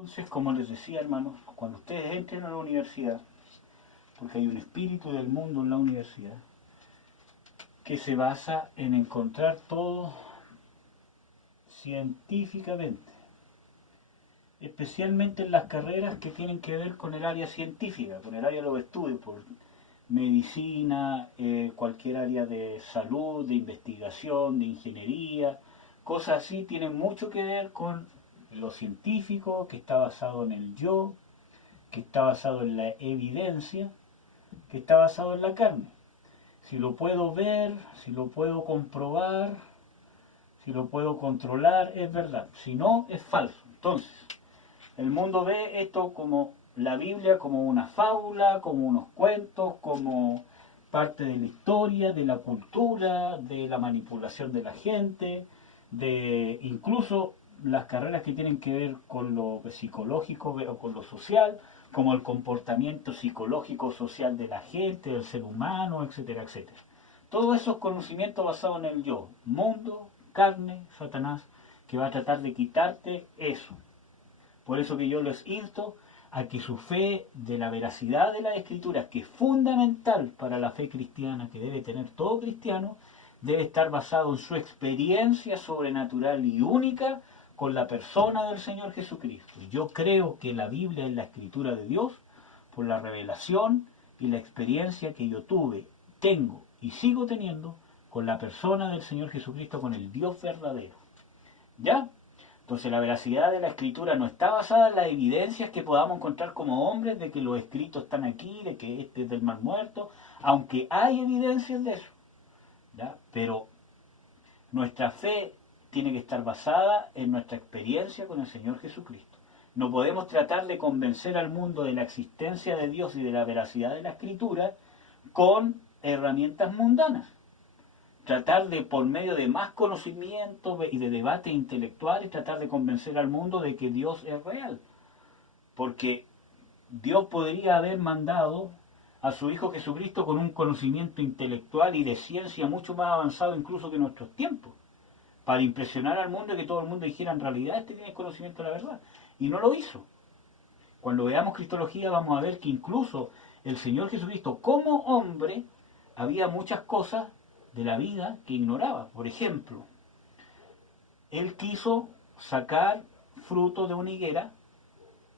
Entonces, como les decía, hermanos, cuando ustedes entren a la universidad, porque hay un espíritu del mundo en la universidad, que se basa en encontrar todo científicamente, especialmente en las carreras que tienen que ver con el área científica, con el área de los estudios, por medicina, cualquier área de salud, de investigación, de ingeniería, cosas así, tienen mucho que ver con lo científico, que está basado en el yo, que está basado en la evidencia, que está basado en la carne. Si lo puedo ver, si lo puedo comprobar, si lo puedo controlar, es verdad. Si no, es falso. Entonces, el mundo ve esto como la Biblia, como una fábula, como unos cuentos, como parte de la historia, de la cultura, de la manipulación de la gente, de incluso las carreras que tienen que ver con lo psicológico o con lo social, como el comportamiento psicológico social de la gente, del ser humano, etcétera, etcétera. Todos esos conocimientos basados en el yo, mundo, carne, Satanás, que va a tratar de quitarte eso. Por eso que yo les insto a que su fe de la veracidad de las escrituras, que es fundamental para la fe cristiana, que debe tener todo cristiano, debe estar basado en su experiencia sobrenatural y única con la persona del Señor Jesucristo. Yo creo que la Biblia es la escritura de Dios por la revelación y la experiencia que yo tuve, tengo y sigo teniendo con la persona del Señor Jesucristo, con el Dios verdadero. ¿Ya? Entonces la veracidad de la escritura no está basada en las evidencias que podamos encontrar como hombres de que los escritos están aquí, de que este es del mar muerto, aunque hay evidencias de eso. ¿Ya? Pero nuestra fe tiene que estar basada en nuestra experiencia con el Señor Jesucristo. No podemos tratar de convencer al mundo de la existencia de Dios y de la veracidad de la escritura con herramientas mundanas. Tratar de, por medio de más conocimiento y de debate intelectual, tratar de convencer al mundo de que Dios es real. Porque Dios podría haber mandado a su Hijo Jesucristo con un conocimiento intelectual y de ciencia mucho más avanzado incluso que en nuestros tiempos, para impresionar al mundo y que todo el mundo dijera en realidad este tiene conocimiento de la verdad. Y no lo hizo. Cuando veamos Cristología vamos a ver que incluso el Señor Jesucristo como hombre había muchas cosas de la vida que ignoraba. Por ejemplo, él quiso sacar fruto de una higuera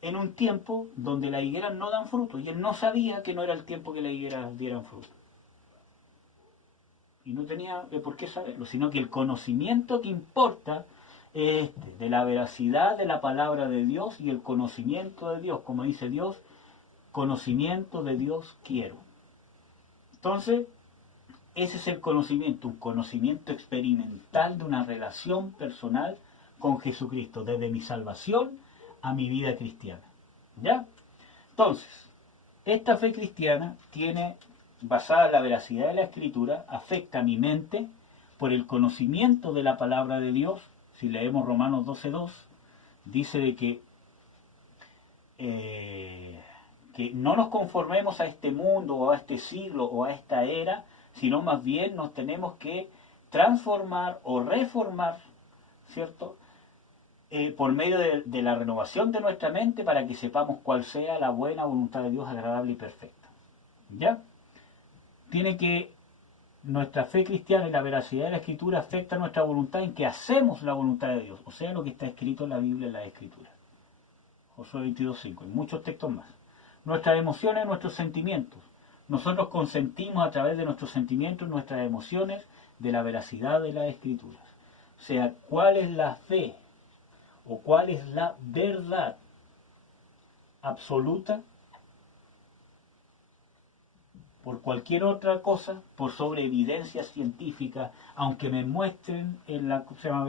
en un tiempo donde las higueras no dan fruto y él no sabía que no era el tiempo que las higueras dieran fruto. Y no tenía por qué saberlo, sino que el conocimiento que importa es este, de la veracidad de la palabra de Dios y el conocimiento de Dios, como dice Dios, conocimiento de Dios quiero. Entonces, ese es el conocimiento, un conocimiento experimental de una relación personal con Jesucristo, desde mi salvación a mi vida cristiana. ¿Ya? Entonces, esta fe cristiana tiene, basada en la veracidad de la Escritura, afecta a mi mente por el conocimiento de la palabra de Dios. Si leemos Romanos 12:2, dice de que no nos conformemos a este mundo o a este siglo o a esta era, sino más bien nos tenemos que transformar o reformar, ¿cierto? Por medio de la renovación de nuestra mente para que sepamos cuál sea la buena voluntad de Dios agradable y perfecta. ¿Ya? Tiene que nuestra fe cristiana y la veracidad de la Escritura afecta nuestra voluntad en que hacemos la voluntad de Dios, o sea, lo que está escrito en la Biblia, en la Escritura. Josué 22:5 y muchos textos más. Nuestras emociones, nuestros sentimientos. Nosotros consentimos a través de nuestros sentimientos, nuestras emociones, de la veracidad de las Escrituras. O sea, ¿cuál es la fe o cuál es la verdad absoluta por cualquier otra cosa, por sobre evidencia científica, aunque me muestren en la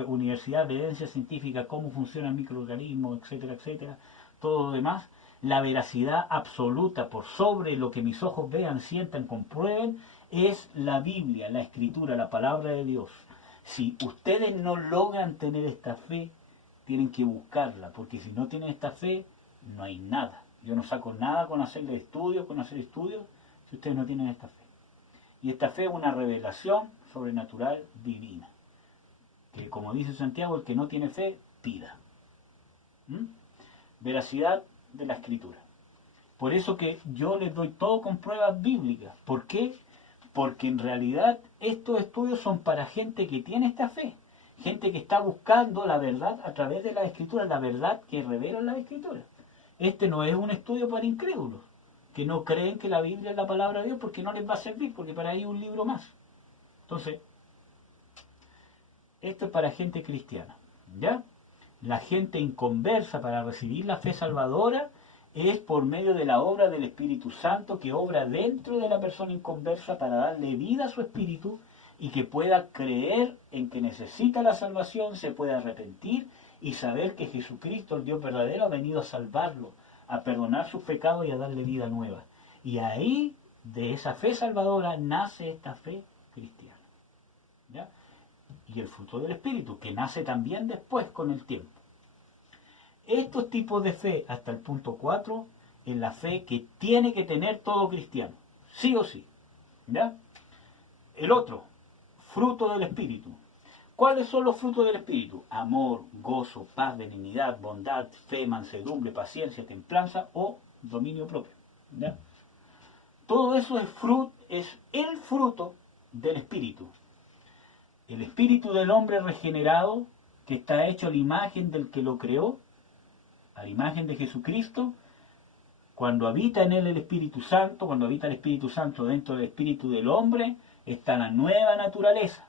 Universidad de Evidencia Científica cómo funcionan microorganismos, etcétera, etcétera, todo lo demás, la veracidad absoluta por sobre lo que mis ojos vean, sientan, comprueben, es la Biblia, la Escritura, la palabra de Dios. Si ustedes no logran tener esta fe, tienen que buscarla, porque si no tienen esta fe, no hay nada. Yo no saco nada con hacerle estudios, con hacer estudios, si ustedes no tienen esta fe. Y esta fe es una revelación sobrenatural divina. Que como dice Santiago, el que no tiene fe, pida. Veracidad de la Escritura. Por eso que yo les doy todo con pruebas bíblicas. ¿Por qué? Porque en realidad estos estudios son para gente que tiene esta fe. Gente que está buscando la verdad a través de la Escritura, la verdad que revelan las Escrituras. Este no es un estudio para incrédulos, que no creen que la Biblia es la palabra de Dios porque no les va a servir, porque para ellos es un libro más. Entonces, esto es para gente cristiana, ¿ya? La gente inconversa para recibir la fe salvadora es por medio de la obra del Espíritu Santo que obra dentro de la persona inconversa para darle vida a su espíritu y que pueda creer en que necesita la salvación, se pueda arrepentir y saber que Jesucristo, el Dios verdadero, ha venido a salvarlo, a perdonar sus pecados y a darle vida nueva. Y ahí, de esa fe salvadora, nace esta fe cristiana, ¿ya? Y el fruto del Espíritu, que nace también después con el tiempo. Estos tipos de fe, hasta el punto 4, es la fe que tiene que tener todo cristiano, sí o sí, ¿ya? El otro, fruto del Espíritu. ¿Cuáles son los frutos del Espíritu? Amor, gozo, paz, benignidad, bondad, fe, mansedumbre, paciencia, templanza o dominio propio, ¿ya? Todo eso es el fruto del Espíritu. El Espíritu del hombre regenerado, que está hecho a la imagen del que lo creó, a la imagen de Jesucristo, cuando habita en él el Espíritu Santo, cuando habita el Espíritu Santo dentro del Espíritu del hombre, está la nueva naturaleza.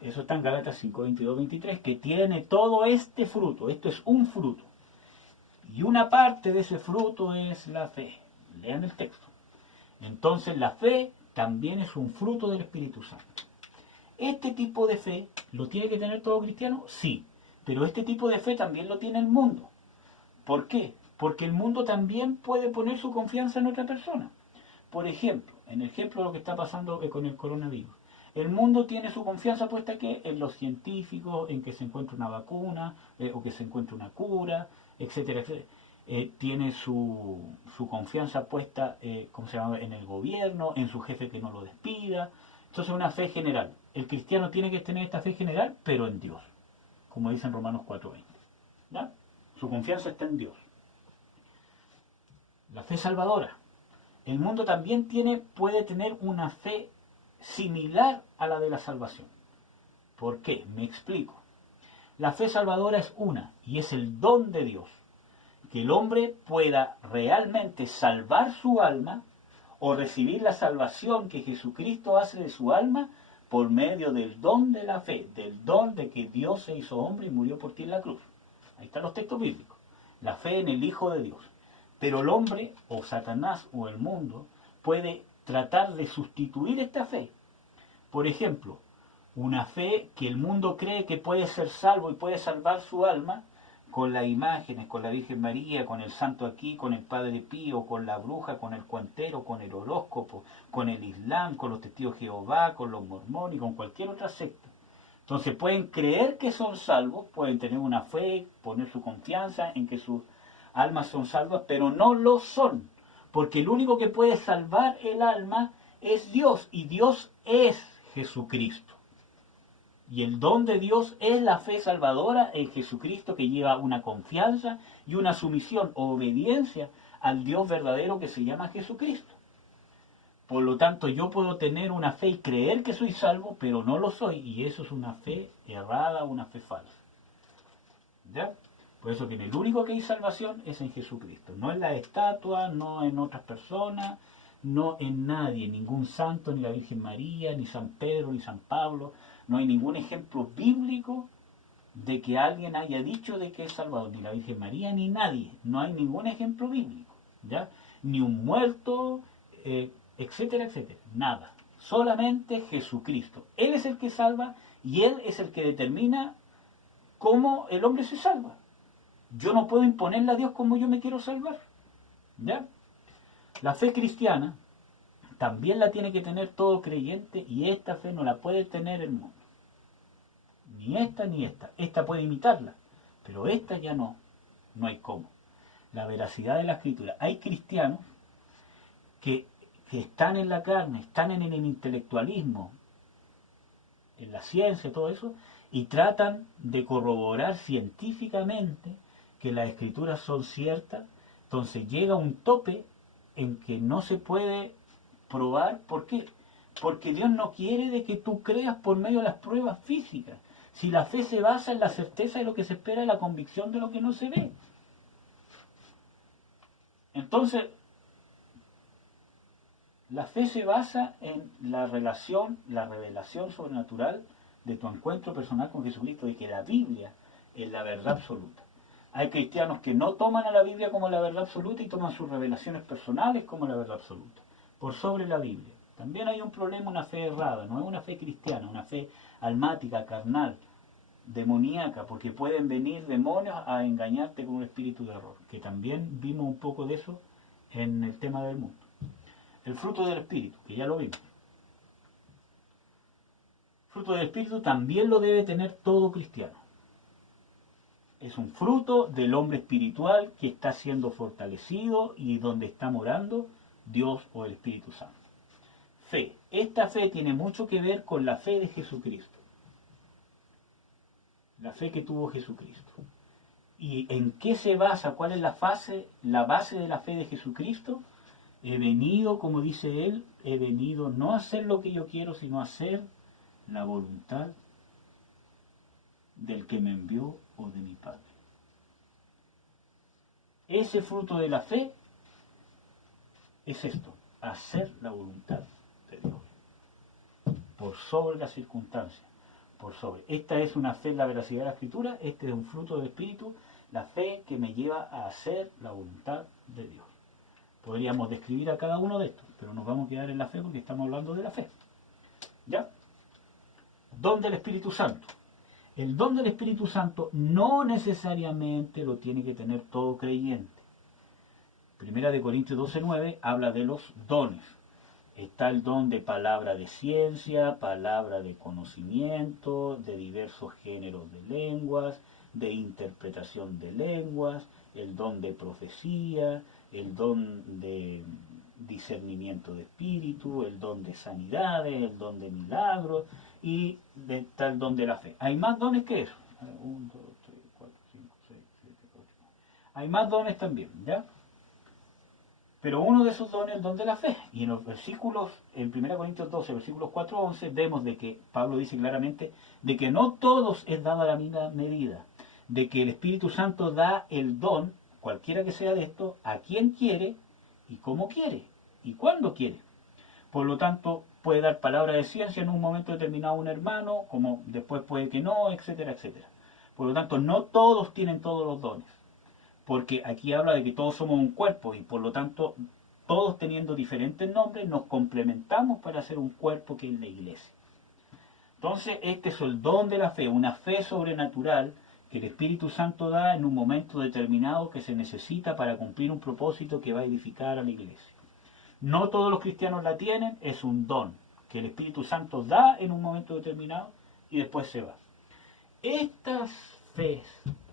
Eso está en Gálatas 5, 22, 23, que tiene todo este fruto. Esto es un fruto. Y una parte de ese fruto es la fe. Lean el texto. Entonces la fe también es un fruto del Espíritu Santo. ¿Este tipo de fe lo tiene que tener todo cristiano? Sí. Pero este tipo de fe también lo tiene el mundo. ¿Por qué? Porque el mundo también puede poner su confianza en otra persona. Por ejemplo, en el ejemplo de lo que está pasando con el coronavirus. El mundo tiene su confianza puesta ¿qué? En los científicos, en que se encuentre una vacuna, o que se encuentre una cura, etcétera, etcétera. Tiene su confianza puesta, ¿cómo se llama?, en el gobierno, en su jefe que no lo despida. Entonces una fe general. El cristiano tiene que tener esta fe general, pero en Dios, como dice en Romanos 4:20. ¿Ya? Su confianza está en Dios. La fe salvadora. El mundo también puede tener una fe similar a la de la salvación. ¿Por qué? Me explico. La fe salvadora es una, y es el don de Dios. Que el hombre pueda realmente salvar su alma o recibir la salvación que Jesucristo hace de su alma por medio del don de la fe, del don de que Dios se hizo hombre y murió por ti en la cruz. Ahí están los textos bíblicos. La fe en el Hijo de Dios. Pero el hombre, o Satanás, o el mundo, puede tratar de sustituir esta fe. Por ejemplo, una fe que el mundo cree que puede ser salvo y puede salvar su alma, con las imágenes, con la Virgen María, con el santo aquí, con el Padre Pío, con la bruja, con el cuantero, con el horóscopo, con el Islam, con los testigos de Jehová, con los mormones y con cualquier otra secta. Entonces pueden creer que son salvos, pueden tener una fe, poner su confianza en que sus almas son salvas, pero no lo son, porque el único que puede salvar el alma es Dios, y Dios es Jesucristo. Y el don de Dios es la fe salvadora en Jesucristo, que lleva una confianza y una sumisión o obediencia al Dios verdadero que se llama Jesucristo. Por lo tanto, yo puedo tener una fe y creer que soy salvo, pero no lo soy, y eso es una fe errada, una fe falsa. ¿Ya? Por eso que en el único que hay salvación es en Jesucristo, no en la estatua, no en otras personas, no en nadie, ningún santo, ni la Virgen María, ni San Pedro, ni San Pablo. No hay ningún ejemplo bíblico de que alguien haya dicho de que es salvador, ni la Virgen María, ni nadie. No hay ningún ejemplo bíblico, ¿ya? Ni un muerto, etcétera, etcétera. Nada. Solamente Jesucristo. Él es el que salva y Él es el que determina cómo el hombre se salva. Yo no puedo imponerle a Dios cómo yo me quiero salvar, ¿ya? La fe cristiana también la tiene que tener todo creyente, y esta fe no la puede tener el mundo. Ni esta ni esta. Esta puede imitarla, pero esta ya no. No hay cómo. La veracidad de la Escritura. Hay cristianos que están en la carne, están en el intelectualismo, en la ciencia, todo eso, y tratan de corroborar científicamente que las escrituras son ciertas, entonces llega un tope en que no se puede probar. ¿Por qué? Porque Dios no quiere de que tú creas por medio de las pruebas físicas. Si la fe se basa en la certeza de lo que se espera y la convicción de lo que no se ve. Entonces, la fe se basa en la relación, la revelación sobrenatural de tu encuentro personal con Jesucristo, y que la Biblia es la verdad absoluta. Hay cristianos que no toman a la Biblia como la verdad absoluta y toman sus revelaciones personales como la verdad absoluta, por sobre la Biblia. También hay un problema, una fe errada, no es una fe cristiana, una fe almática, carnal, demoníaca, porque pueden venir demonios a engañarte con un espíritu de error, que también vimos un poco de eso en el tema del mundo. El fruto del espíritu, que ya lo vimos. El fruto del espíritu también lo debe tener todo cristiano. Es un fruto del hombre espiritual que está siendo fortalecido y donde está morando Dios o el Espíritu Santo. Fe. Esta fe tiene mucho que ver con la fe de Jesucristo. La fe que tuvo Jesucristo. ¿Y en qué se basa? ¿Cuál es la base de la fe de Jesucristo? He venido, como dice él, he venido no a hacer lo que yo quiero, sino a hacer la voluntad del que me envió o de mi Padre. Ese fruto de la fe es esto, hacer la voluntad de Dios, por sobre las circunstancias, por sobre. Esta es una fe en la veracidad de la Escritura, este es un fruto del Espíritu, la fe que me lleva a hacer la voluntad de Dios. Podríamos describir a cada uno de estos, pero nos vamos a quedar en la fe porque estamos hablando de la fe. ¿Ya? Don del Espíritu Santo. El don del Espíritu Santo no necesariamente lo tiene que tener todo creyente. Primera de Corintios 12:9 habla de los dones. Está el don de palabra de ciencia, palabra de conocimiento, de diversos géneros de lenguas, de interpretación de lenguas, el don de profecía, el don de discernimiento de espíritu, el don de sanidades, el don de milagros, y está el don de la fe. Hay más dones que eso. 1, 2, 3, 4, 5, 6, 7, 8. Hay más dones también, ¿ya? Pero uno de esos dones es el don de la fe. Y en los versículos, en 1 Corintios 12, versículos 4 a 11, vemos de que Pablo dice claramente de que no todos es dado a la misma medida. De que el Espíritu Santo da el don, cualquiera que sea de esto, a quien quiere y cómo quiere y cuándo quiere. Por lo tanto, puede dar palabra de ciencia en un momento determinado a un hermano, como después puede que no, etcétera, etcétera. Por lo tanto, no todos tienen todos los dones. Porque aquí habla de que todos somos un cuerpo y por lo tanto todos teniendo diferentes nombres nos complementamos para hacer un cuerpo que es la iglesia. Entonces este es el don de la fe, una fe sobrenatural que el Espíritu Santo da en un momento determinado que se necesita para cumplir un propósito que va a edificar a la iglesia. No todos los cristianos la tienen, es un don que el Espíritu Santo da en un momento determinado y después se va. Estas fes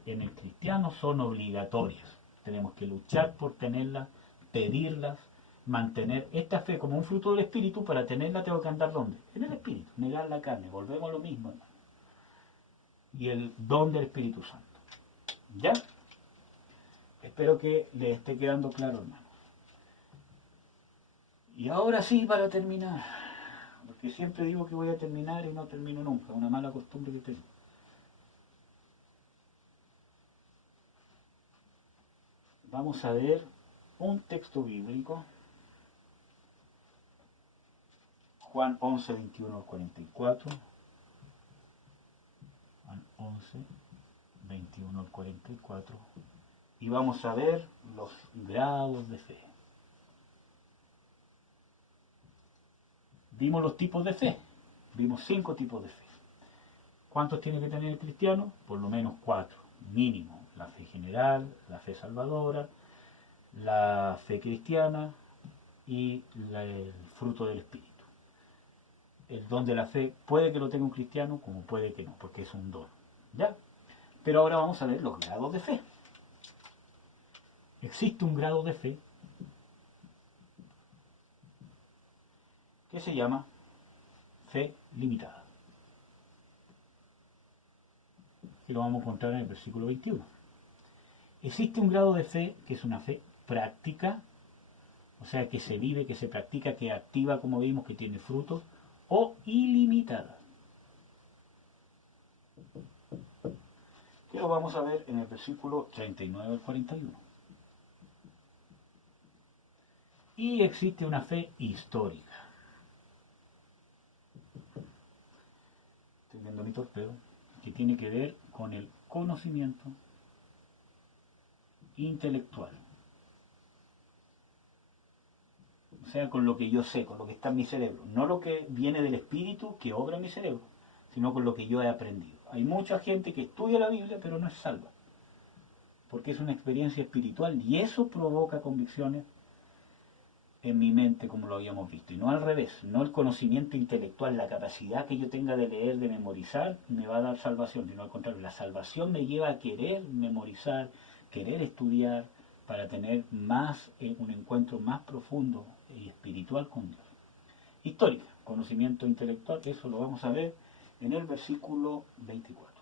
en el cristiano son obligatorias. Tenemos que luchar por tenerlas, pedirlas, mantener esta fe como un fruto del Espíritu. Para tenerla tengo que andar ¿dónde? En el Espíritu, negar la carne. Volvemos a lo mismo, hermano. Y el don del Espíritu Santo. ¿Ya? Espero que les esté quedando claro, hermano. Y ahora sí, para terminar, porque siempre digo que voy a terminar y no termino nunca, una mala costumbre que tengo. Vamos a ver un texto bíblico, Juan 11, 21 al 44. Juan 11, 21 al 44. Y vamos a ver los grados de fe. Vimos los tipos de fe. Vimos 5 tipos de fe. ¿Cuántos tiene que tener el cristiano? Por lo menos 4, mínimo. La fe general, la fe salvadora, la fe cristiana y el fruto del Espíritu. El don de la fe puede que lo tenga un cristiano como puede que no, porque es un don. ¿Ya? Pero ahora vamos a ver los grados de fe. Existe un grado de fe que se llama fe limitada. Y lo vamos a encontrar en el versículo 21. Existe un grado de fe que es una fe práctica, o sea, que se vive, que se practica, que activa, como vimos, que tiene frutos, o ilimitada. Que lo vamos a ver en el versículo 39 al 41. Y existe una fe histórica. Estoy viendo mi torpedo, que tiene que ver con el conocimiento intelectual. O sea, con lo que yo sé, con lo que está en mi cerebro. No lo que viene del espíritu que obra en mi cerebro, sino con lo que yo he aprendido. Hay mucha gente que estudia la Biblia, pero no es salva. Porque es una experiencia espiritual y eso provoca convicciones en mi mente, como lo habíamos visto. Y no al revés, no el conocimiento intelectual, la capacidad que yo tenga de leer, de memorizar, me va a dar salvación, sino al contrario, la salvación me lleva a querer memorizar, querer estudiar, para tener más un encuentro más profundo y espiritual con Dios. Histórica, conocimiento intelectual, eso lo vamos a ver en el versículo 24.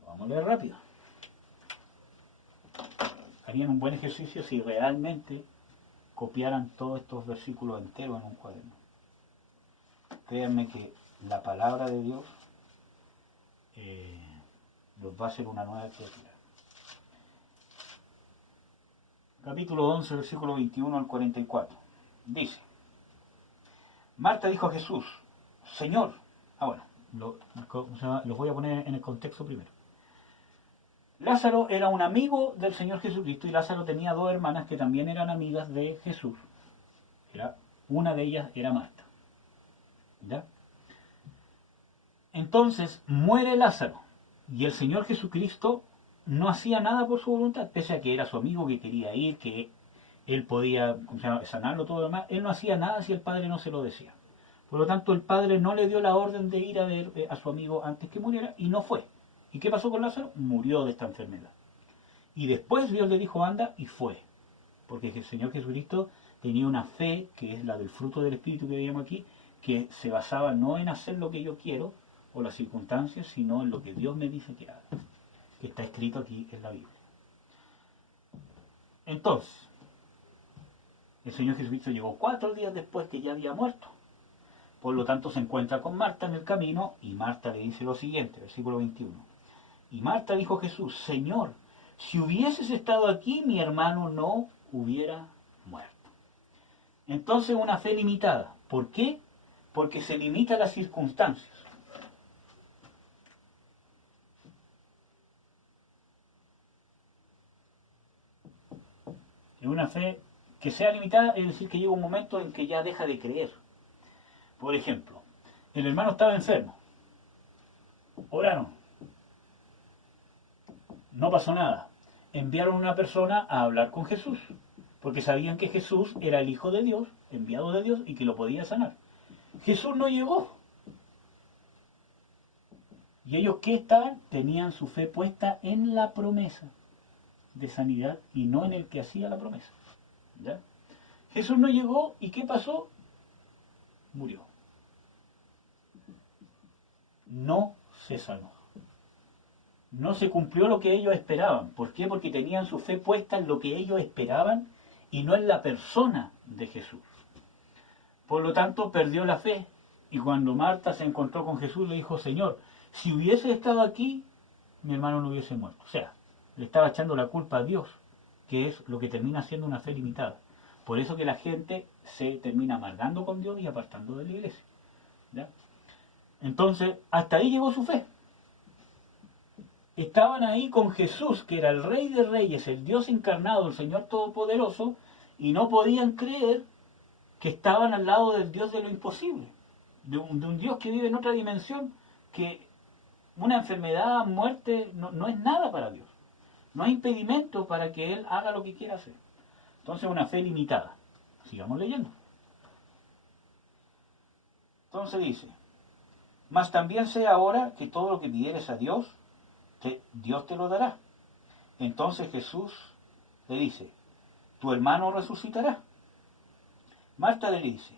Lo vamos a leer rápido. Harían un buen ejercicio si realmente copiaran todos estos versículos enteros en un cuaderno. Créanme que la palabra de Dios los va a hacer una nueva criatura. Capítulo 11, versículo 21 al 44. Dice: Marta dijo a Jesús: Señor, los voy a poner en el contexto primero. Lázaro era un amigo del Señor Jesucristo y Lázaro tenía dos hermanas que también eran amigas de Jesús. Una de ellas era Marta. ¿Ya? Entonces muere Lázaro y el Señor Jesucristo no hacía nada por su voluntad, pese a que era su amigo, que quería ir, que él podía sanarlo, todo lo demás. Él no hacía nada si el Padre no se lo decía. Por lo tanto, el Padre no le dio la orden de ir a ver a su amigo antes que muriera y no fue. ¿Y qué pasó con Lázaro? Murió de esta enfermedad. Y después Dios le dijo: anda, y fue. Porque el Señor Jesucristo tenía una fe, que es la del fruto del Espíritu que veíamos aquí, que se basaba no en hacer lo que yo quiero o las circunstancias, sino en lo que Dios me dice que haga, que está escrito aquí en la Biblia. Entonces, el Señor Jesucristo llegó 4 días después que ya había muerto. Por lo tanto, se encuentra con Marta en el camino y Marta le dice lo siguiente, versículo 21. Y Marta dijo a Jesús: Señor, si hubieses estado aquí, mi hermano no hubiera muerto. Entonces, una fe limitada. ¿Por qué? Porque se limita a las circunstancias. Es una fe que sea limitada, es decir, que llega un momento en que ya deja de creer. Por ejemplo, el hermano estaba enfermo. Oraron. No pasó nada. Enviaron a una persona a hablar con Jesús, porque sabían que Jesús era el Hijo de Dios, enviado de Dios, y que lo podía sanar. Jesús no llegó. ¿Y ellos qué estaban? Tenían su fe puesta en la promesa de sanidad y no en el que hacía la promesa. ¿Ya? Jesús no llegó y ¿qué pasó? Murió. No se sanó. No se cumplió lo que ellos esperaban. ¿Por qué? Porque tenían su fe puesta en lo que ellos esperaban y no en la persona de Jesús. Por lo tanto, perdió la fe. Y cuando Marta se encontró con Jesús, le dijo: Señor, si hubiese estado aquí, mi hermano no hubiese muerto. O sea, le estaba echando la culpa a Dios, que es lo que termina siendo una fe limitada. Por eso que la gente se termina amargando con Dios y apartando de la iglesia. ¿Ya? Entonces, hasta ahí llegó su fe. Estaban ahí con Jesús, que era el Rey de Reyes, el Dios encarnado, el Señor Todopoderoso, y no podían creer que estaban al lado del Dios de lo imposible, de un Dios que vive en otra dimensión, que una enfermedad, muerte, no es nada para Dios. No hay impedimento para que Él haga lo que quiera hacer. Entonces, una fe limitada. Sigamos leyendo. Entonces dice: mas también sé ahora que todo lo que pidieres a Dios, Dios te lo dará. Entonces Jesús le dice: tu hermano resucitará. Marta le dice: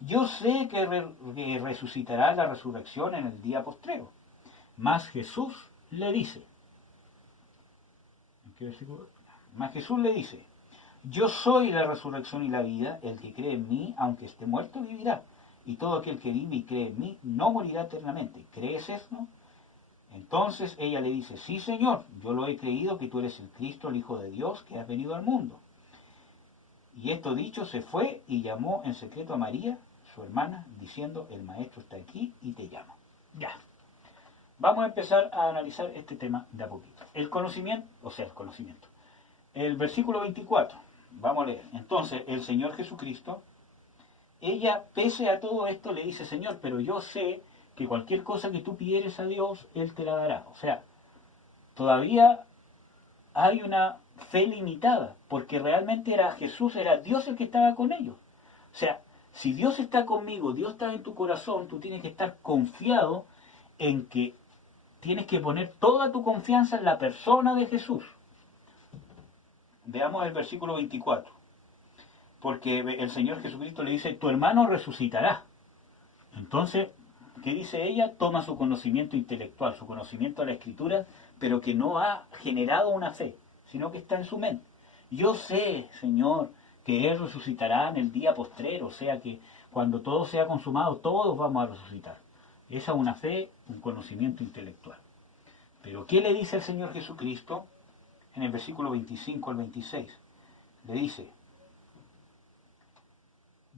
yo sé que resucitará la resurrección en el día postrero. Mas Jesús le dice, ¿Qué versículo? Mas Jesús le dice, yo soy la resurrección y la vida, el que cree en mí, aunque esté muerto, vivirá. Y todo aquel que vive y cree en mí, no morirá eternamente. ¿Crees esto? Entonces ella le dice, sí Señor, yo lo he creído que tú eres el Cristo, el Hijo de Dios, que has venido al mundo. Y esto dicho, se fue y llamó en secreto a María, su hermana, diciendo, el Maestro está aquí y te llama. Ya. Vamos a empezar a analizar este tema de a poquito. El conocimiento, El versículo 24, vamos a leer. Entonces, el Señor Jesucristo, ella, pese a todo esto, le dice, Señor, pero yo sé que cualquier cosa que tú pidieres a Dios, Él te la dará. O sea, todavía hay una fe limitada, porque realmente era Jesús, era Dios el que estaba con ellos. O sea, si Dios está conmigo, Dios está en tu corazón, tú tienes que estar confiado en que tienes que poner toda tu confianza en la persona de Jesús. Veamos el versículo 24. Porque el Señor Jesucristo le dice, tu hermano resucitará. Entonces, ¿qué dice ella? Toma su conocimiento intelectual, su conocimiento de la Escritura, pero que no ha generado una fe, sino que está en su mente. Yo sé, Señor, que Él resucitará en el día postrero, o sea que cuando todo sea consumado, todos vamos a resucitar. Esa es una fe, un conocimiento intelectual. Pero ¿qué le dice el Señor Jesucristo? En el versículo 25 al 26, le dice,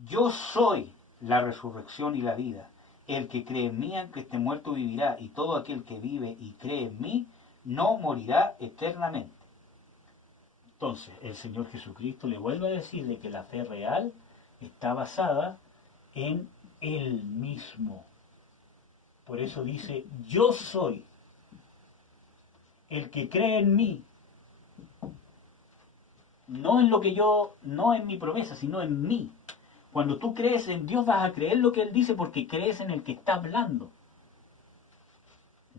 yo soy la resurrección y la vida. El que cree en mí, aunque esté muerto, vivirá, y todo aquel que vive y cree en mí, no morirá eternamente. Entonces, el Señor Jesucristo le vuelve a decir de que la fe real está basada en Él mismo. Por eso dice, yo soy el que cree en mí. No en lo que no en mi promesa, sino en mí. Cuando tú crees en Dios vas a creer lo que Él dice porque crees en el que está hablando.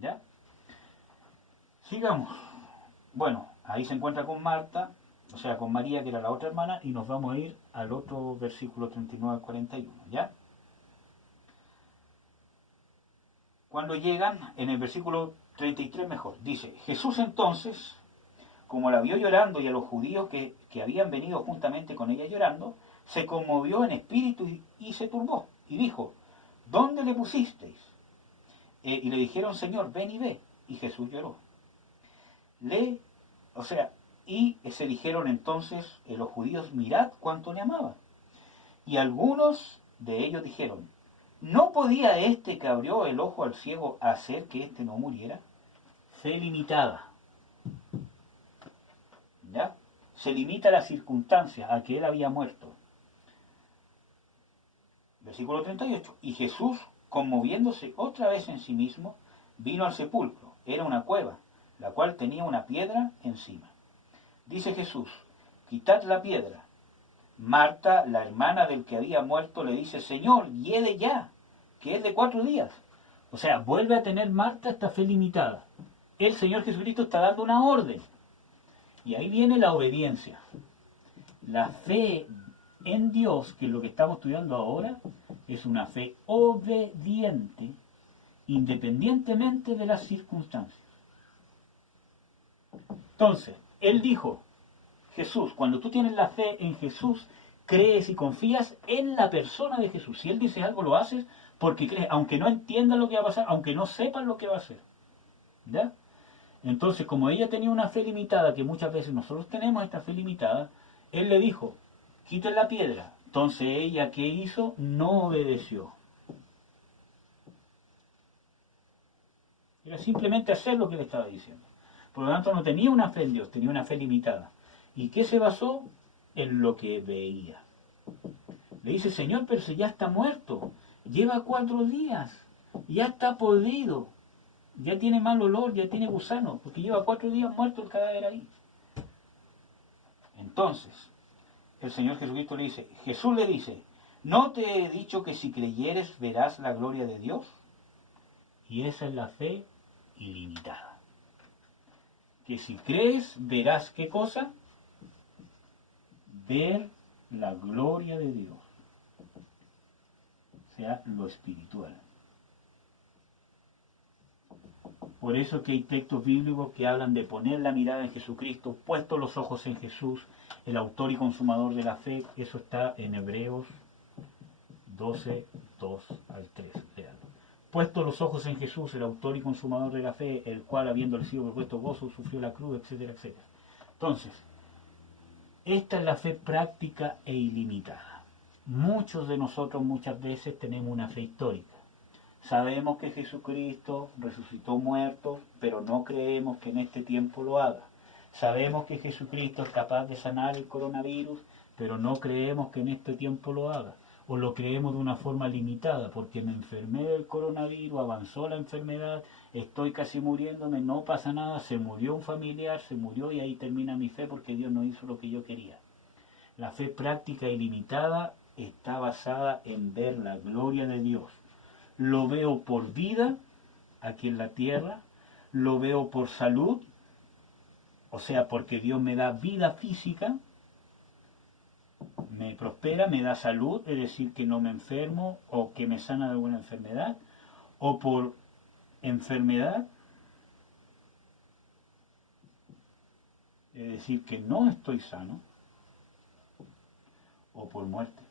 ¿Ya? Sigamos. Bueno, ahí se encuentra con Marta, o sea, con María, que era la otra hermana, y nos vamos a ir al otro versículo 39 al 41, ¿ya? Cuando llegan, en el versículo 33 mejor, dice, Jesús entonces, como la vio llorando y a los judíos que habían venido juntamente con ella llorando, se conmovió en espíritu y se turbó, y dijo, ¿dónde le pusisteis? Y le dijeron, Señor, ven y ve. Y Jesús lloró. Y se dijeron entonces los judíos, mirad cuánto le amaba. Y algunos de ellos dijeron, ¿no podía este que abrió el ojo al ciego hacer que éste no muriera? Fe limitada. ¿Ya? Se limita a las circunstancias, a que él había muerto. Versículo 38. Y Jesús, conmoviéndose otra vez en sí mismo, vino al sepulcro. Era una cueva, la cual tenía una piedra encima. Dice Jesús, quitad la piedra. Marta, la hermana del que había muerto, le dice, Señor, hiede ya, que es de 4 días. O sea, vuelve a tener Marta esta fe limitada. El Señor Jesucristo está dando una orden. Y ahí viene la obediencia. La fe en Dios, que es lo que estamos estudiando ahora, es una fe obediente, independientemente de las circunstancias. Entonces, Él dijo, Jesús, cuando tú tienes la fe en Jesús, crees y confías en la persona de Jesús. Si Él dice algo, lo haces porque crees, aunque no entiendas lo que va a pasar, aunque no sepas lo que va a hacer. ¿Ya? Entonces, como ella tenía una fe limitada, que muchas veces nosotros tenemos esta fe limitada, Él le dijo, quiten la piedra. Entonces ella, ¿qué hizo? No obedeció. Era simplemente hacer lo que le estaba diciendo. Por lo tanto, no tenía una fe en Dios, tenía una fe limitada. ¿Y qué se basó? En lo que veía. Le dice, Señor, pero si ya está muerto, lleva 4 días, ya está podrido, ya tiene mal olor, ya tiene gusano, porque lleva 4 días muerto el cadáver ahí. Entonces, el Señor Jesucristo le dice, Jesús le dice, ¿no te he dicho que si creyeres verás la gloria de Dios? Y esa es la fe ilimitada. Que si crees, verás ¿qué cosa? Ver la gloria de Dios. O sea, lo espiritual. Por eso que hay textos bíblicos que hablan de poner la mirada en Jesucristo, puestos los ojos en Jesús, el autor y consumador de la fe. Eso está en Hebreos 12, 2 al 3. Leanlo. Puestos los ojos en Jesús, el autor y consumador de la fe, el cual, habiendo sido propuesto gozo, sufrió la cruz, etcétera, etcétera. Entonces, esta es la fe práctica e ilimitada. Muchos de nosotros muchas veces tenemos una fe histórica. Sabemos que Jesucristo resucitó muertos, pero no creemos que en este tiempo lo haga. Sabemos que Jesucristo es capaz de sanar el coronavirus, pero no creemos que en este tiempo lo haga. O lo creemos de una forma limitada, porque me enfermé del coronavirus, avanzó la enfermedad, estoy casi muriéndome, no pasa nada, se murió un familiar, se murió y ahí termina mi fe porque Dios no hizo lo que yo quería. La fe práctica y limitada está basada en ver la gloria de Dios. Lo veo por vida aquí en la tierra, lo veo por salud, o sea, porque Dios me da vida física, me prospera, me da salud, es decir, que no me enfermo o que me sana de alguna enfermedad, o por enfermedad, es decir, que no estoy sano, o por muerte.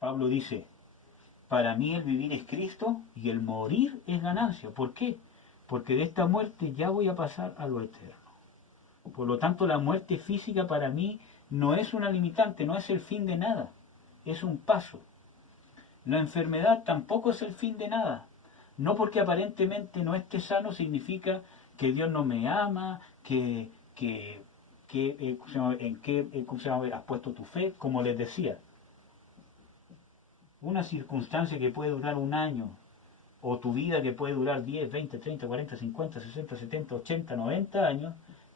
Pablo dice, para mí el vivir es Cristo y el morir es ganancia. ¿Por qué? Porque de esta muerte ya voy a pasar a lo eterno. Por lo tanto, la muerte física para mí no es una limitante, no es el fin de nada, es un paso. La enfermedad tampoco es el fin de nada. No porque aparentemente no esté sano significa que Dios no me ama, en qué has puesto tu fe, como les decía. Una circunstancia que puede durar un año, o tu vida que puede durar 10, 20, 30, 40, 50, 60, 70, 80, 90 años,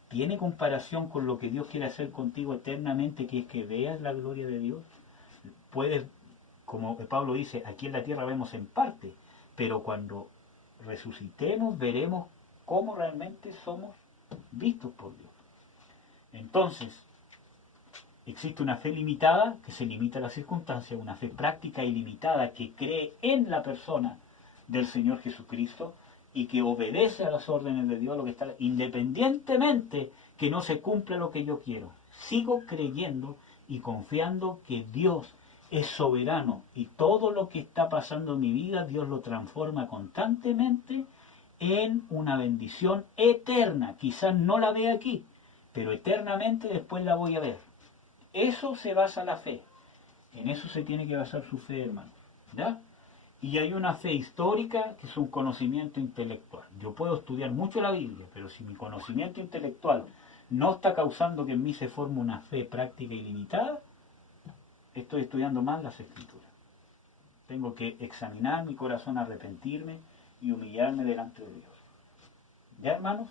tiene comparación con lo que Dios quiere hacer contigo eternamente, que es que veas la gloria de Dios. Puedes, como Pablo dice, aquí en la tierra vemos en parte, pero cuando resucitemos veremos cómo realmente somos vistos por Dios. Entonces, existe una fe limitada que se limita a las circunstancias, una fe práctica ilimitada que cree en la persona del Señor Jesucristo y que obedece a las órdenes de Dios, lo que está, independientemente que no se cumpla lo que yo quiero. Sigo creyendo y confiando que Dios es soberano y todo lo que está pasando en mi vida Dios lo transforma constantemente en una bendición eterna. Quizás no la vea aquí, pero eternamente después la voy a ver. Eso se basa la fe. En eso se tiene que basar su fe, hermanos. ¿Ya? Y hay una fe histórica que es un conocimiento intelectual. Yo puedo estudiar mucho la Biblia, pero si mi conocimiento intelectual no está causando que en mí se forme una fe práctica ilimitada, estoy estudiando mal las Escrituras. Tengo que examinar mi corazón, arrepentirme y humillarme delante de Dios. ¿Ya, hermanos?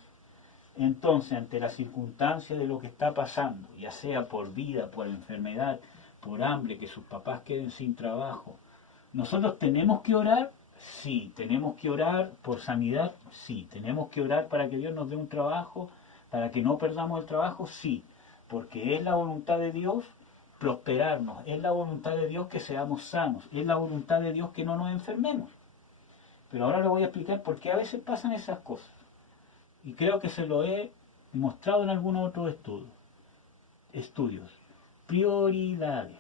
Entonces, ante la circunstancia de lo que está pasando, ya sea por vida, por enfermedad, por hambre, que sus papás queden sin trabajo, ¿nosotros tenemos que orar? Sí. ¿Tenemos que orar por sanidad? Sí. ¿Tenemos que orar para que Dios nos dé un trabajo, para que no perdamos el trabajo? Sí. Porque es la voluntad de Dios prosperarnos, es la voluntad de Dios que seamos sanos, es la voluntad de Dios que no nos enfermemos. Pero ahora le voy a explicar por qué a veces pasan esas cosas. Y creo que se lo he mostrado en algunos otros estudios. Prioridades.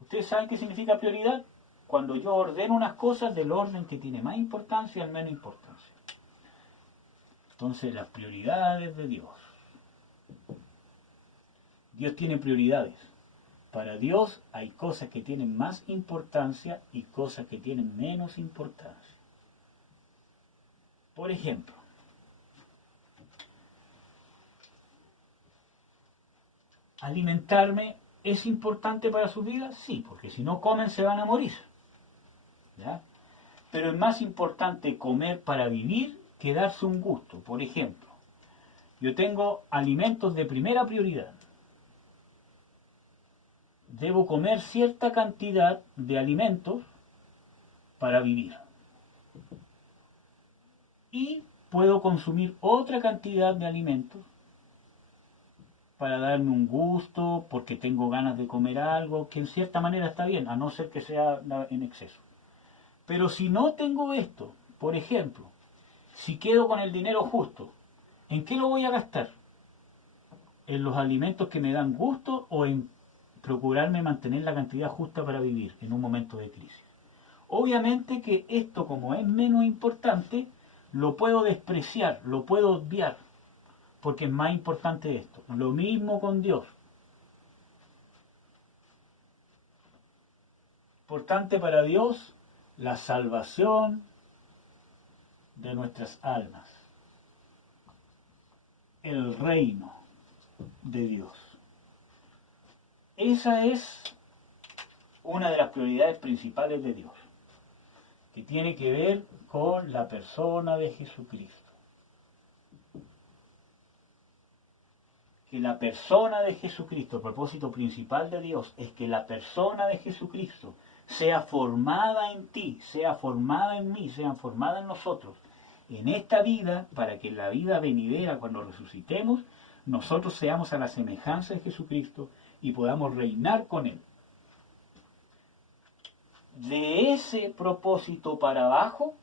¿Ustedes saben qué significa prioridad? Cuando yo ordeno unas cosas del orden que tiene más importancia al menos importancia. Entonces, las prioridades de Dios. Dios tiene prioridades. Para Dios hay cosas que tienen más importancia y cosas que tienen menos importancia. Por ejemplo, ¿alimentarme es importante para su vida? Sí, porque si no comen se van a morir. ¿Ya? Pero es más importante comer para vivir que darse un gusto. Por ejemplo, yo tengo alimentos de primera prioridad. Debo comer cierta cantidad de alimentos para vivir. Y puedo consumir otra cantidad de alimentos para darme un gusto, porque tengo ganas de comer algo, que en cierta manera está bien, a no ser que sea en exceso. Pero si no tengo esto, por ejemplo, si quedo con el dinero justo, ¿en qué lo voy a gastar? ¿En los alimentos que me dan gusto o en procurarme mantener la cantidad justa para vivir en un momento de crisis? Obviamente que esto, como es menos importante, lo puedo despreciar, lo puedo obviar, porque es más importante esto. Lo mismo con Dios. Importante para Dios la salvación de nuestras almas, el reino de Dios. Esa es una de las prioridades principales de Dios, que tiene que ver con la persona de Jesucristo. Que la persona de Jesucristo, el propósito principal de Dios es que la persona de Jesucristo sea formada en ti, sea formada en mí, sea formada en nosotros, en esta vida, para que en la vida venidera, cuando resucitemos, nosotros seamos a la semejanza de Jesucristo y podamos reinar con Él. De ese propósito para abajo,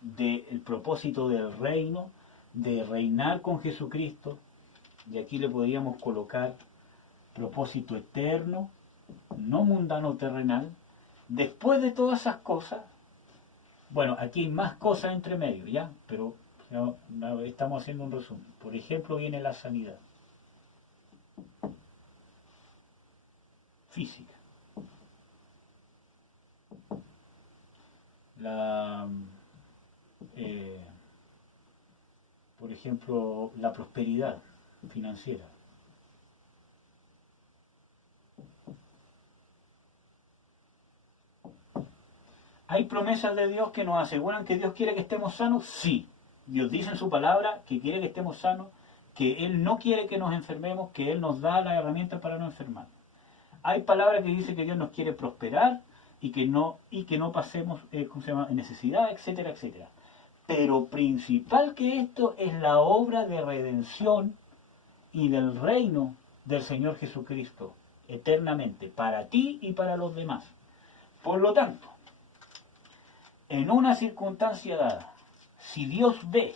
del propósito del reino, de reinar con Jesucristo, y aquí le podríamos colocar propósito eterno, no mundano terrenal. Después de todas esas cosas, bueno, aquí hay más cosas entre medio, ¿ya? Pero estamos haciendo un resumen. Por ejemplo, viene la sanidad física. Por ejemplo, la prosperidad financiera. ¿Hay promesas de Dios que nos aseguran que Dios quiere que estemos sanos? Sí. Dios dice en su palabra que quiere que estemos sanos, que Él no quiere que nos enfermemos, que Él nos da las herramientas para no enfermarnos. Hay palabras que dicen que Dios nos quiere prosperar y que no pasemos necesidad, etcétera, etcétera. Pero principal que esto es la obra de redención y del reino del Señor Jesucristo eternamente, para ti y para los demás. Por lo tanto, en una circunstancia dada, si Dios ve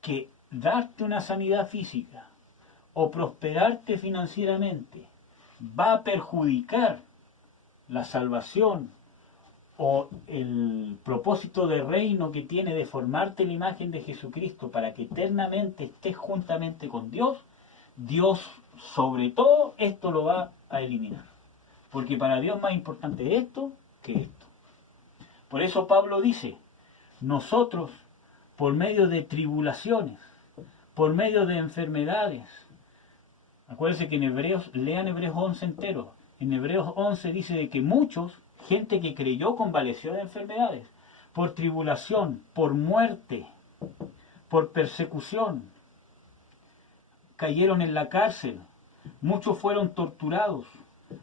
que darte una sanidad física o prosperarte financieramente va a perjudicar la salvación o el propósito de reino que tiene de formarte la imagen de Jesucristo para que eternamente estés juntamente con Dios, Dios sobre todo esto lo va a eliminar. Porque para Dios es más importante esto que esto. Por eso Pablo dice, nosotros por medio de tribulaciones, por medio de enfermedades, acuérdense que en Hebreos, lean Hebreos 11 entero, en Hebreos 11 dice de que muchos, gente que creyó, convaleció de enfermedades, por tribulación, por muerte, por persecución, cayeron en la cárcel, muchos fueron torturados,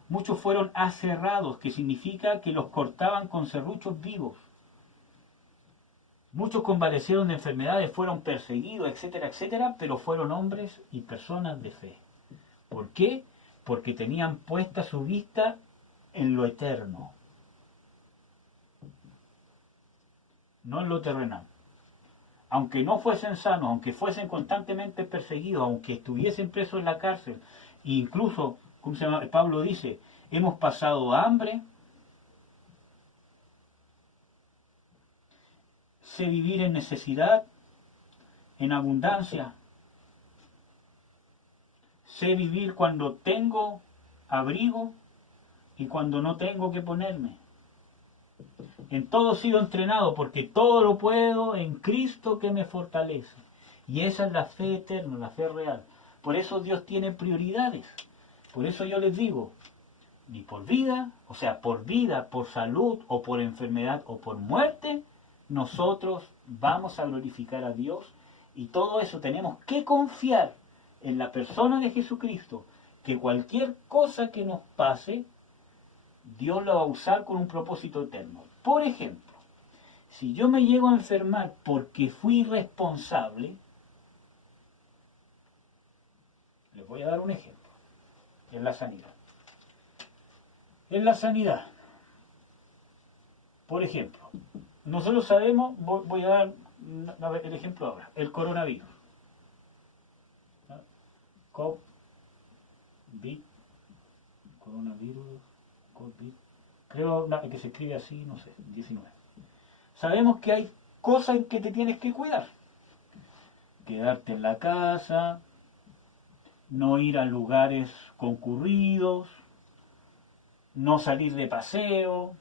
muchos fueron aserrados, que significa que los cortaban con serruchos vivos. Muchos convalecieron de enfermedades, fueron perseguidos, etcétera, etcétera, pero fueron hombres y personas de fe. ¿Por qué? Porque tenían puesta su vista en lo eterno, no en lo terrenal. Aunque no fuesen sanos, aunque fuesen constantemente perseguidos, aunque estuviesen presos en la cárcel, e incluso, ¿cómo se llama? Pablo dice, hemos pasado hambre, sé vivir en necesidad, en abundancia, sé vivir cuando tengo abrigo y cuando no tengo que ponerme. En todo he sido entrenado porque todo lo puedo en Cristo que me fortalece. Y esa es la fe eterna, la fe real. Por eso Dios tiene prioridades. Por eso yo les digo, ni por vida, o sea, por vida, por salud o por enfermedad o por muerte, nosotros vamos a glorificar a Dios. Y todo eso tenemos que confiar en la persona de Jesucristo, que cualquier cosa que nos pase, Dios lo va a usar con un propósito eterno. Por ejemplo, si yo me llego a enfermar porque fui irresponsable, les voy a dar un ejemplo, en la sanidad. En la sanidad, Por ejemplo, nosotros sabemos, voy a dar el ejemplo ahora, el coronavirus. COVID, coronavirus, COVID, creo que se escribe así, no sé, 19. Sabemos que hay cosas en que te tienes que cuidar. Quedarte en la casa, no ir a lugares concurridos, no salir de paseo,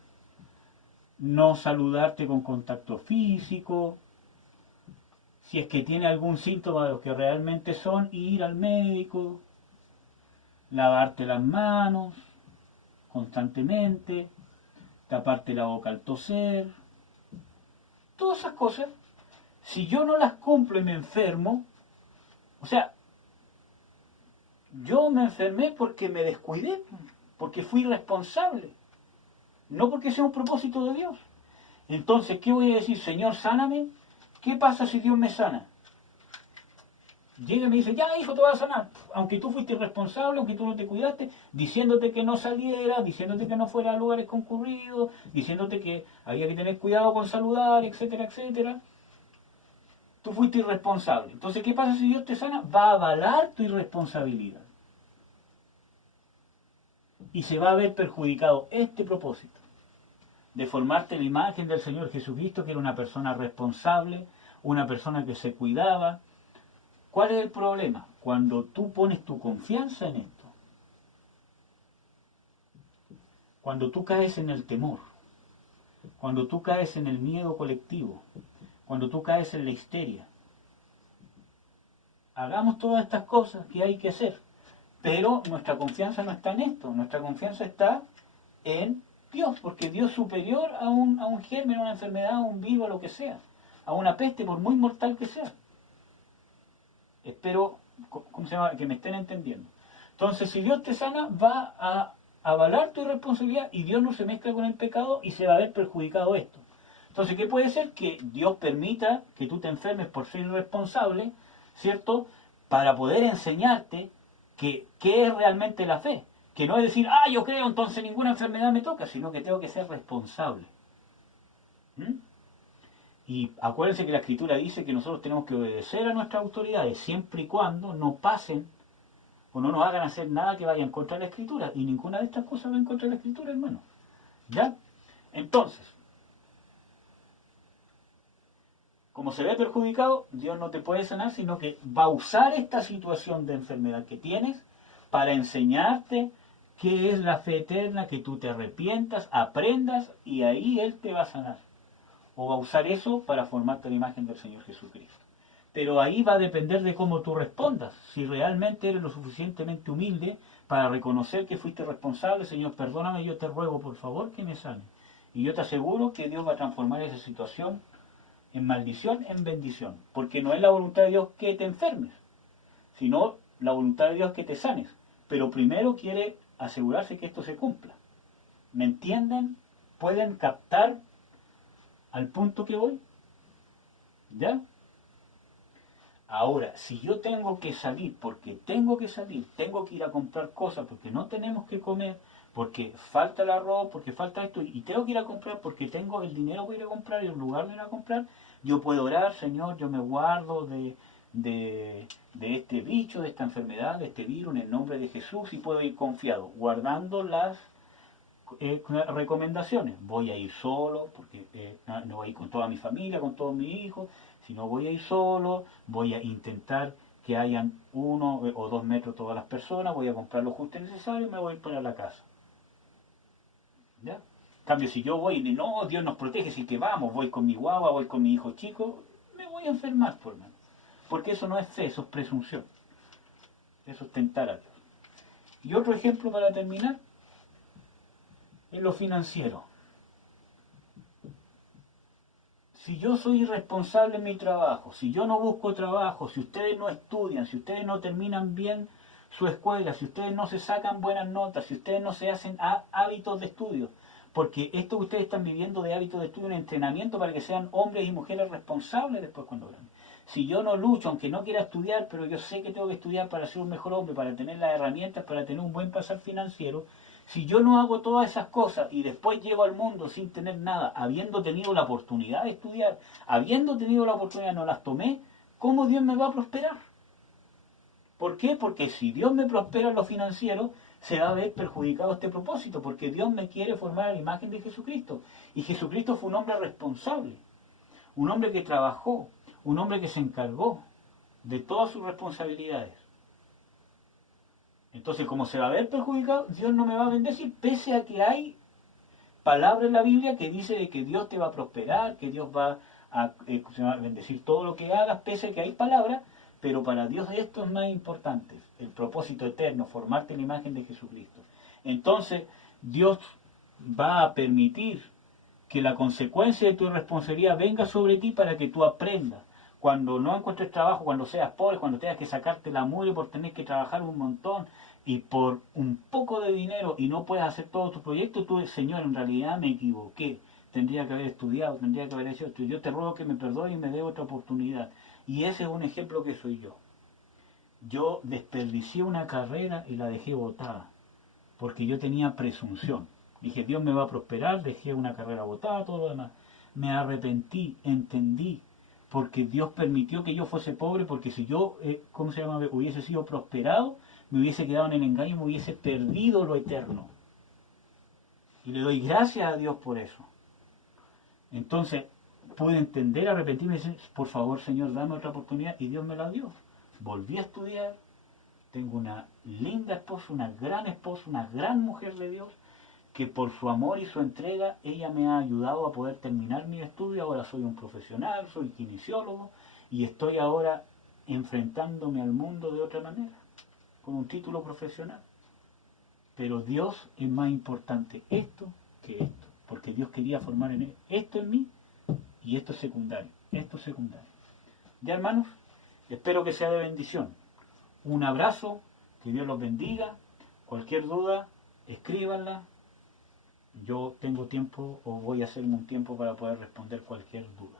no saludarte con contacto físico, si es que tiene algún síntoma de lo que realmente son, ir al médico, lavarte las manos constantemente, taparte la boca al toser, todas esas cosas, si yo no las cumplo y me enfermo, o sea, yo me enfermé porque me descuidé, porque fui irresponsable, no porque sea un propósito de Dios. Entonces, ¿qué voy a decir? Señor, sáname. ¿Qué pasa si Dios me sana? Llega y me dice, ya hijo, te vas a sanar. Aunque tú fuiste irresponsable, aunque tú no te cuidaste, diciéndote que no saliera, diciéndote que no fuera a lugares concurridos, diciéndote que había que tener cuidado con saludar, etcétera, etcétera. Tú fuiste irresponsable. Entonces, ¿qué pasa si Dios te sana? Va a avalar tu irresponsabilidad. Y se va a ver perjudicado este propósito de formarte la imagen del Señor Jesucristo, que era una persona responsable, una persona que se cuidaba. ¿Cuál es el problema? Cuando tú pones tu confianza en esto, cuando tú caes en el temor, cuando tú caes en el miedo colectivo, cuando tú caes en la histeria. Hagamos todas estas cosas que hay que hacer, pero nuestra confianza no está en esto, nuestra confianza está en Dios, porque Dios es superior a un germen, a una enfermedad, a un virus, a lo que sea, a una peste, por muy mortal que sea. Espero, ¿cómo se llama?, que me estén entendiendo. Entonces, si Dios te sana, va a avalar tu responsabilidad y Dios no se mezcla con el pecado y se va a ver perjudicado esto. Entonces, ¿qué puede ser? Que Dios permita que tú te enfermes por ser irresponsable, ¿cierto? Para poder enseñarte qué es realmente la fe. Que no es decir, yo creo, entonces ninguna enfermedad me toca, sino que tengo que ser responsable. ¿Mm? Y acuérdense que la Escritura dice que nosotros tenemos que obedecer a nuestras autoridades siempre y cuando no pasen o no nos hagan hacer nada que vaya en contra de la Escritura. Y ninguna de estas cosas va en contra de la Escritura, hermano. ¿Ya? Entonces, como se ve perjudicado, Dios no te puede sanar, sino que va a usar esta situación de enfermedad que tienes para enseñarte qué es la fe eterna, que tú te arrepientas, aprendas y ahí Él te va a sanar. O va a usar eso para formarte la imagen del Señor Jesucristo. Pero ahí va a depender de cómo tú respondas. Si realmente eres lo suficientemente humilde para reconocer que fuiste responsable, Señor, perdóname, yo te ruego por favor que me sane. Y yo te aseguro que Dios va a transformar esa situación en maldición, en bendición. Porque no es la voluntad de Dios que te enfermes, sino la voluntad de Dios que te sanes. Pero primero quiere asegurarse que esto se cumpla. ¿Me entienden? ¿Pueden captar al punto que voy? ¿Ya? Ahora, si yo tengo que salir, porque tengo que salir, tengo que ir a comprar cosas, porque no tenemos que comer, porque falta el arroz, porque falta esto, y tengo que ir a comprar porque tengo el dinero para ir a comprar y el lugar de ir a comprar, yo puedo orar, Señor, yo me guardo de este bicho, de esta enfermedad, de este virus, en el nombre de Jesús, y puedo ir confiado, guardando las recomendaciones. Voy a ir solo, porque no voy a ir con toda mi familia, con todos mis hijos, sino voy a ir solo, voy a intentar que hayan 1 o 2 metros todas las personas, voy a comprar lo justo y necesario y me voy a ir para la casa. ¿Ya? En cambio, si yo voy y no, Dios nos protege, si que vamos, voy con mi guagua, voy con mi hijo chico, me voy a enfermar, por menos. Porque eso no es fe, eso es presunción. Eso es tentar a Dios. Y otro ejemplo para terminar, en lo financiero. Si yo soy irresponsable en mi trabajo, si yo no busco trabajo, si ustedes no estudian, si ustedes no terminan bien su escuela, si ustedes no se sacan buenas notas, si ustedes no se hacen hábitos de estudio, porque esto que ustedes están viviendo de hábitos de estudio, un entrenamiento para que sean hombres y mujeres responsables después cuando grandes. Si yo no lucho, aunque no quiera estudiar, pero yo sé que tengo que estudiar para ser un mejor hombre, para tener las herramientas, para tener un buen pasar financiero, Si yo no hago todas esas cosas y después llego al mundo sin tener nada, habiendo tenido la oportunidad de estudiar, habiendo tenido la oportunidad, no las tomé, ¿cómo Dios me va a prosperar? ¿Por qué? Porque si Dios me prospera en lo financiero, se va a ver perjudicado este propósito, porque Dios me quiere formar a la imagen de Jesucristo. Y Jesucristo fue un hombre responsable, un hombre que trabajó, un hombre que se encargó de todas sus responsabilidades. Entonces, como se va a ver perjudicado, Dios no me va a bendecir, pese a que hay palabra en la Biblia que dice de que Dios te va a prosperar, que Dios va a bendecir todo lo que hagas, pese a que hay palabra, pero para Dios esto es más importante, el propósito eterno, formarte en la imagen de Jesucristo. Entonces, Dios va a permitir que la consecuencia de tu responsabilidad venga sobre ti para que tú aprendas. Cuando no encuentres trabajo, cuando seas pobre, cuando tengas que sacarte la mugre por tener que trabajar un montón y por un poco de dinero y no puedes hacer todo tu proyecto, tú, Señor, en realidad me equivoqué. Tendría que haber estudiado, tendría que haber hecho esto. Yo te ruego que me perdones y me dé otra oportunidad. Y ese es un ejemplo que soy yo. Yo desperdicié una carrera y la dejé botada, porque yo tenía presunción. Dije, Dios me va a prosperar, dejé una carrera botada, todo lo demás. Me arrepentí, entendí, porque Dios permitió que yo fuese pobre, porque si yo, hubiese sido prosperado, me hubiese quedado en el engaño, me hubiese perdido lo eterno. Y le doy gracias a Dios por eso. Entonces, pude entender, arrepentirme y decir, por favor, Señor, dame otra oportunidad, y Dios me la dio. Volví a estudiar, tengo una linda esposa, una gran mujer de Dios, que por su amor y su entrega, ella me ha ayudado a poder terminar mi estudio. Ahora soy un profesional, soy kinesiólogo, y estoy ahora enfrentándome al mundo de otra manera, con un título profesional. Pero Dios es más importante esto que esto, porque Dios quería formar en él. Esto en mí y esto es secundario, esto es secundario. Ya, hermanos, espero que sea de bendición. Un abrazo, que Dios los bendiga. Cualquier duda, escríbanla. Yo tengo tiempo o voy a hacerme un tiempo para poder responder cualquier duda.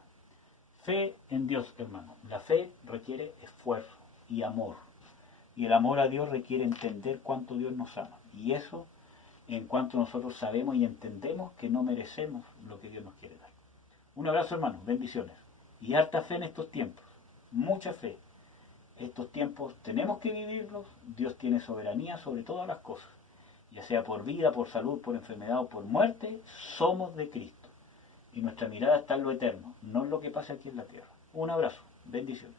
Fe en Dios, hermano. La fe requiere esfuerzo y amor. Y el amor a Dios requiere entender cuánto Dios nos ama. Y eso en cuanto nosotros sabemos y entendemos que no merecemos lo que Dios nos quiere dar. Un abrazo, hermano. Bendiciones. Y harta fe en estos tiempos. Mucha fe. Estos tiempos tenemos que vivirlos. Dios tiene soberanía sobre todas las cosas. Ya sea por vida, por salud, por enfermedad o por muerte, somos de Cristo. Y nuestra mirada está en lo eterno, no en lo que pasa aquí en la tierra. Un abrazo. Bendiciones.